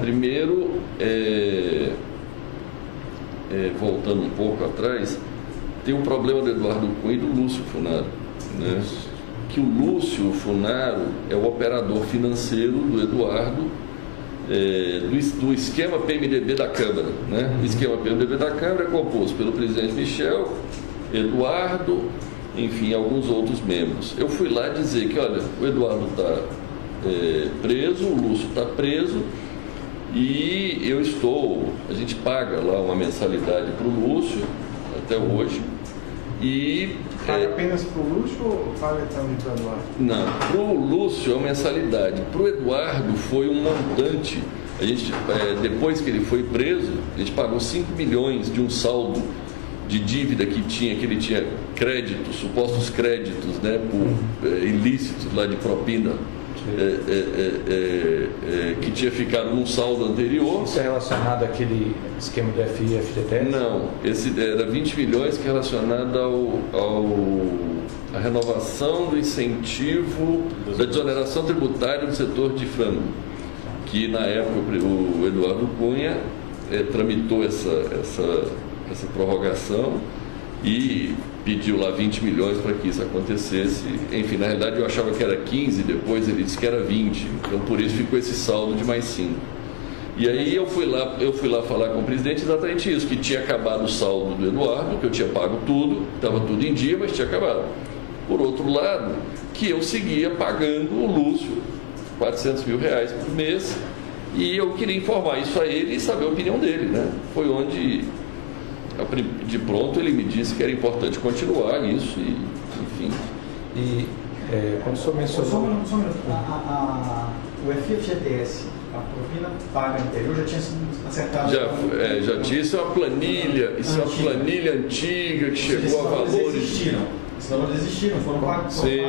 Primeiro, voltando um pouco atrás, tem um problema do Eduardo Cunha e do Lúcio Funaro, né? Que o Lúcio Funaro é o operador financeiro do Eduardo, do esquema PMDB da Câmara, né? O esquema PMDB da Câmara é composto pelo presidente Michel, Eduardo, enfim, alguns outros membros. Eu fui lá dizer que, olha, o Eduardo está preso, o Lúcio está preso, e a gente paga lá uma mensalidade para o Lúcio, até hoje, e... Paga apenas para o Lúcio ou paga também para o Eduardo? Não, para o Lúcio é uma mensalidade, para o Eduardo foi um montante. A gente, depois que ele foi preso, a gente pagou 5 milhões de um saldo de dívida que ele tinha créditos, supostos créditos, né, por ilícitos lá de propina, que tinha ficado num saldo anterior. Isso é relacionado àquele esquema do FI e FGTS? Não, esse era 20 milhões que é relacionado à renovação do incentivo da desoneração tributária do setor de frango, que na época o Eduardo Cunha tramitou essa prorrogação e pediu lá 20 milhões para que isso acontecesse. Enfim, na realidade eu achava que era 15, depois ele disse que era 20, então por isso ficou esse saldo de mais 5. E aí eu fui lá falar com o presidente exatamente isso, que tinha acabado o saldo do Eduardo, que eu tinha pago tudo, estava tudo em dia, mas tinha acabado. Por outro lado, que eu seguia pagando o Lúcio 400 mil reais por mês, e eu queria informar isso a ele e saber a opinião dele, né? Foi onde, de pronto, ele me disse que era importante continuar isso, e, enfim. E quando o senhor mencionou... O FGTS, a propina paga anterior, já tinha sido acertado? Já tinha, isso é uma planilha antiga que chegou a valores... Esses valores existiram, foram pagos. Sim.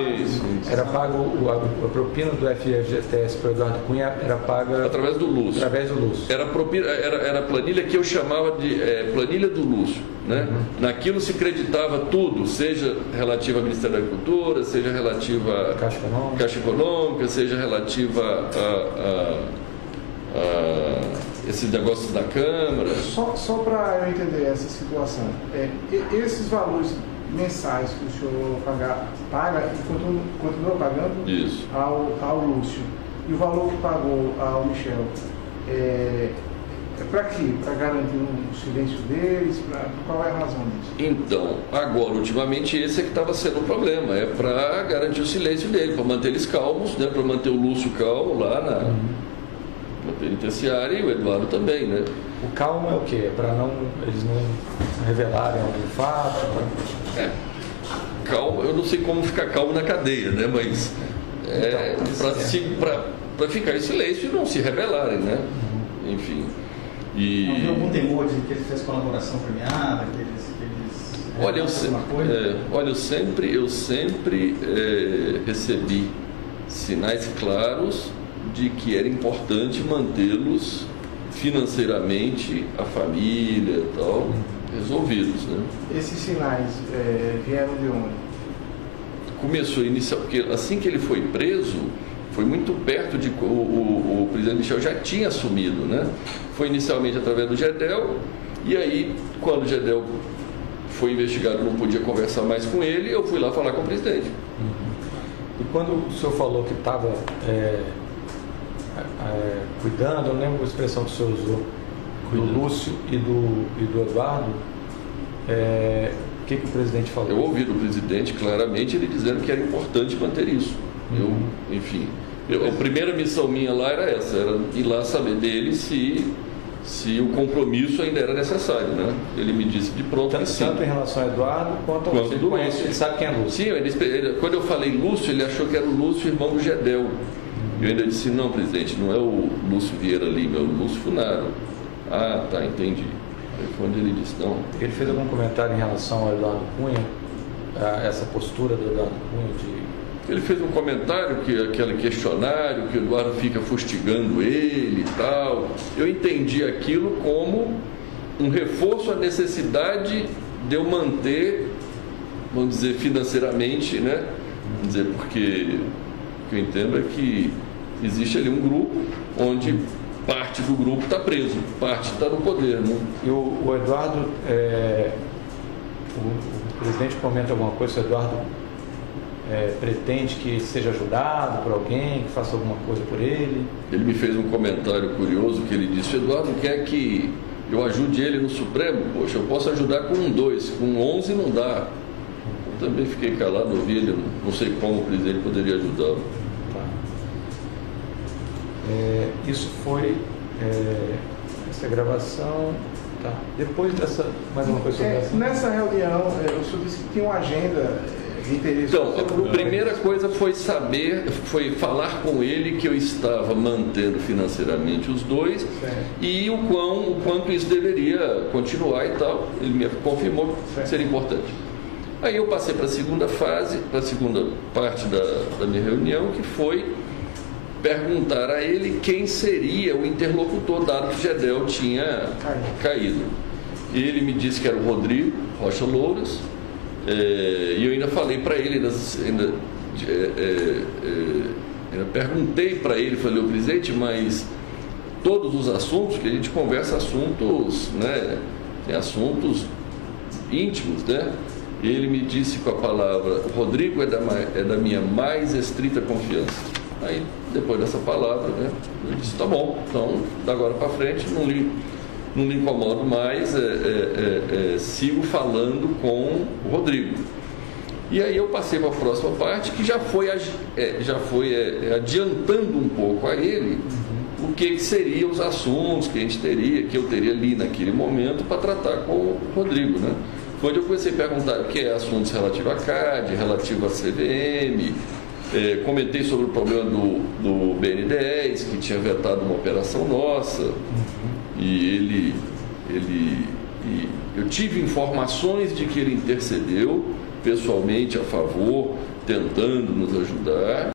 Era pago a propina do FGTS para o Eduardo Cunha, era paga através do Lúcio. Era a planilha que eu chamava de planilha do Lúcio, né? Naquilo se creditava tudo, seja relativa ao Ministério da Agricultura, seja relativa à Caixa Econômica, seja relativa a esses negócios da Câmara. Só para eu entender essa situação, esses valores mensais que o senhor paga e continua pagando isso ao Lúcio, e o valor que pagou ao Michel é para quê? Para garantir o silêncio deles? Qual é a razão disso? Então, agora, ultimamente, esse é que estava sendo o problema, é para garantir o silêncio dele, para manter eles calmos, né? Para manter o Lúcio calmo lá na penitenciária, e o Eduardo também, né? O calmo é o quê? Para eles não revelarem algum fato? Calmo, eu não sei como ficar calmo na cadeia, né? Mas para ficar em silêncio e não se revelarem, né? Enfim. Havia algum temor de que eles fizessem colaboração premiada, que eles Olha, eu sempre recebi sinais claros de que era importante mantê-los financeiramente, a família e tal, resolvidos, né? Esses sinais vieram de onde? Começou porque assim que ele foi preso, foi muito perto de... O presidente Michel já tinha assumido, né? Foi inicialmente através do Gedel, e aí, quando o Gedel foi investigado, não podia conversar mais com ele, eu fui lá falar com o presidente. E quando o senhor falou que estava cuidando, eu não lembro a expressão que o senhor usou, do Lúcio e do Eduardo, o que o presidente falou? Eu ouvi do presidente claramente ele dizendo que era importante manter isso. Enfim, a primeira missão minha lá era essa, era ir lá saber dele se o compromisso ainda era necessário, né? Ele me disse de pronto que sim. Tanto em relação ao Eduardo quanto ao Lúcio. Ele conhece, ele sabe quem é Lúcio. Sim, quando eu falei Lúcio, ele achou que era o Lúcio, irmão do Gedel. Eu ainda disse, não, presidente, não é o Lúcio Vieira Lima, é o Lúcio Funaro. Ah, tá, entendi. Aí foi onde ele disse, não. Ele fez algum comentário em relação ao Eduardo Cunha, a essa postura do Eduardo Cunha de... Ele fez um comentário, aquele questionário, que o Eduardo fica fustigando ele e tal. Eu entendi aquilo como um reforço à necessidade de eu manter, vamos dizer, financeiramente, né? Vamos dizer, porque o que eu entendo é que existe ali um grupo onde parte do grupo está preso, parte está no poder. Né? E o Eduardo, o presidente comenta alguma coisa, o Eduardo pretende que seja ajudado por alguém, que faça alguma coisa por ele? Ele me fez um comentário curioso que ele disse: o Eduardo quer que eu ajude ele no Supremo? Poxa, eu posso ajudar com 2, com 11 não dá. Eu também fiquei calado, ouvi ele, não sei como o presidente poderia ajudá-lo. Isso foi essa gravação. Tá. Depois dessa, mais uma coisa sobre essa. Nessa reunião, o senhor disse que tinha uma agenda de interesse. Então, a primeira coisa foi falar com ele que eu estava mantendo financeiramente os 2 e o quanto isso deveria continuar e tal. Ele me confirmou que seria importante. Aí eu passei para a segunda fase, para a segunda parte da minha reunião, que foi perguntar a ele quem seria o interlocutor, dado que Gedel tinha caído. Ele me disse que era o Rodrigo Rocha Louras, e eu ainda falei para ele, ainda perguntei para ele, falei: presidente, mas todos os assuntos que a gente conversa, assuntos, né, tem assuntos íntimos, né? Ele me disse com a palavra: o Rodrigo é da minha mais estrita confiança. Aí, depois dessa palavra, né, eu disse: tá bom, então, da agora para frente, não lhe incomodo mais, sigo falando com o Rodrigo. E aí eu passei para a próxima parte, que já foi adiantando um pouco a ele o que seriam os assuntos que eu teria ali naquele momento para tratar com o Rodrigo, né? Foi onde eu comecei a perguntar o que é assuntos relativos à CAD, relativo à CVM. Comentei sobre o problema do BN10, que tinha vetado uma operação nossa, e eu tive informações de que ele intercedeu pessoalmente a favor, tentando nos ajudar.